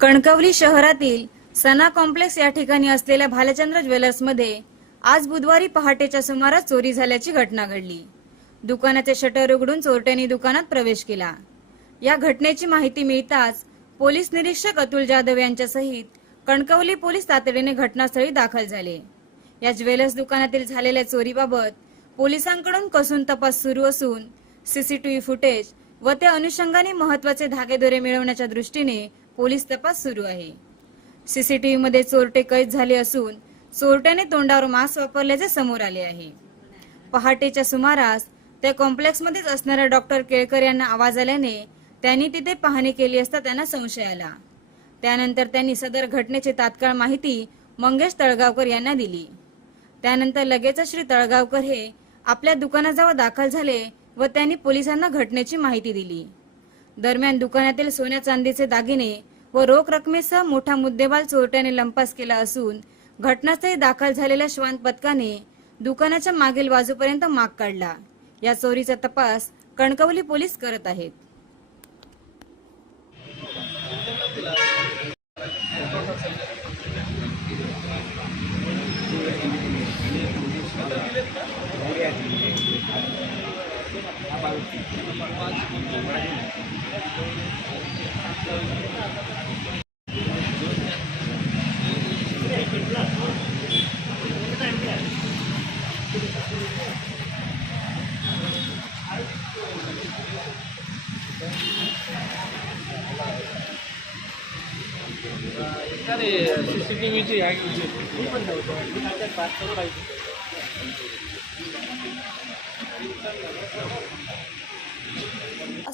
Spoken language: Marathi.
कणकवली शहरातील सना कॉम्प्लेक्स या ठिकाणी असलेल्या भालचंद्र ज्वेलर्समध्ये आज बुधवारी पहाटेच्या सुमारास चोरी झाल्याची घटना घडली. दुकानाचे शटर उघडून चोरट्यांनी दुकानात प्रवेश केला. या घटनेची माहिती मिळताच पोलीस निरीक्षक अतुल जाधव यांच्यासहित कणकवली पोलीस तातडीने घटनास्थळी दाखल झाले. या ज्वेलर्स दुकानातील झालेल्या चोरीबाबत पोलिसांकडून कसून तपास सुरू असून सीसीटीव्ही फुटेज व त्या अनुषंगाने महत्त्वाचे धागेदोरे मिळवण्याच्या दृष्टीने पोलीस तपास सुरू आहे. सीसीटीव्ही मध्ये चोरटे कैद झाले असून चोरट्याने तोंडावर मास्क वापरल्याचे समोर आले आहे. पहाटेच्या सुमारास त्या कॉम्प्लेक्समध्येच असणाऱ्या डॉक्टर केळकर यांना आवाज आल्याने त्यांनी तिथे पाहणी केली असता त्यांना संशय आला. त्यानंतर त्यांनी सदर घटनेची तात्काळ माहिती मंगेश तळगावकर यांना दिली. त्यानंतर लगेचच श्री तळगावकर हे आपल्या दुकानाजवळ दाखल झाले व त्यांनी पोलिसांना घटनेची माहिती दिली. दरम्यान दुकानातील सोन्या चांदीचे दागिने व रोख रकमेसह मोठा मुद्देमाल चोरट्याने लंपास केला असून घटनास्थळी दाखल झालेल्या श्वान पथकाने दुकानाच्या मागील बाजूपर्यंत माग काढला. या चोरीचा तपास कणकवली पोलीस करत आहेत. सीसीटीव्हीची